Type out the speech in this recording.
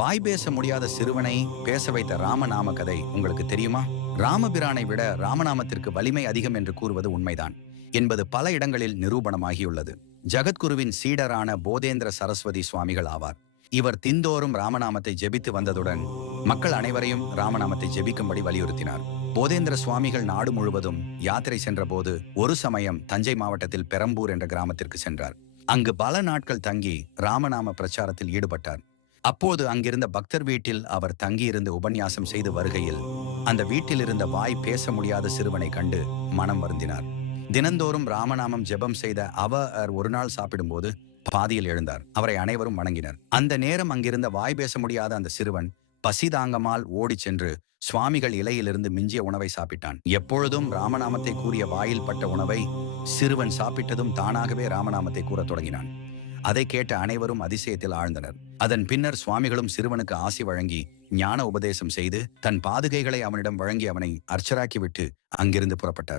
வாய் பேச முடியாத சிறுவனை பேச வைத்த ராமநாம கதை உங்களுக்கு தெரியுமா? ராமபிரானை விட ராமநாமத்திற்கு வலிமை அதிகம் என்று கூறுவது உண்மைதான் என்பது பல இடங்களில் நிரூபணமாகியுள்ளது. ஜகத்குருவின் சீடரான போதேந்திர சரஸ்வதி சுவாமிகள் ஆவார். இவர் திந்தோறும் ராமநாமத்தை ஜெபித்து வந்ததுடன் மக்கள் அனைவரையும் ராமநாமத்தை ஜெபிக்கும்படி வலியுறுத்தினார். போதேந்திர சுவாமிகள் நாடு முழுவதும் யாத்திரை சென்றபோது ஒரு சமயம் தஞ்சை மாவட்டத்தில் பெரம்பூர் என்ற கிராமத்திற்கு சென்றார். அங்கு பல நாட்கள் தங்கி ராமநாம பிரச்சாரத்தில் ஈடுபட்டார். அப்போது அங்கிருந்த பக்தர் வீட்டில் அவர் தங்கியிருந்து உபன்யாசம் செய்து வருகையில் அந்த வீட்டில் இருந்த வாய் பேச முடியாத சிறுவனை கண்டு மனம் வருந்தினார். தினந்தோறும் ராமநாமம் ஜெபம் செய்த அவர் ஒரு நாள் சாப்பிடும்போது பாதியில் எழுந்தார். அவரை அனைவரும் வணங்கினர். அந்த நேரம் அங்கிருந்த வாய் பேச முடியாத அந்த சிறுவன் பசிதாங்கமால் ஓடிச் சென்று சுவாமிகள் இலையிலிருந்து மிஞ்சிய உணவை சாப்பிட்டான். எப்பொழுதும் ராமநாமத்தை கூறிய வாயில் பட்ட உணவை சிறுவன் சாப்பிட்டதும் தானாகவே ராமநாமத்தை கூறத் தொடங்கினான். அதை கேட்ட அனைவரும் அதிசயத்தில் ஆழ்ந்தனர். அதன் பின்னர் சுவாமிகளும் சிறுவனுக்கு ஆசி வழங்கி ஞான உபதேசம் செய்து தன் பாதுகைகளை அவனிடம் வழங்கி அவனை அர்ச்சராக்கிவிட்டு அங்கிருந்து புறப்பட்டார்.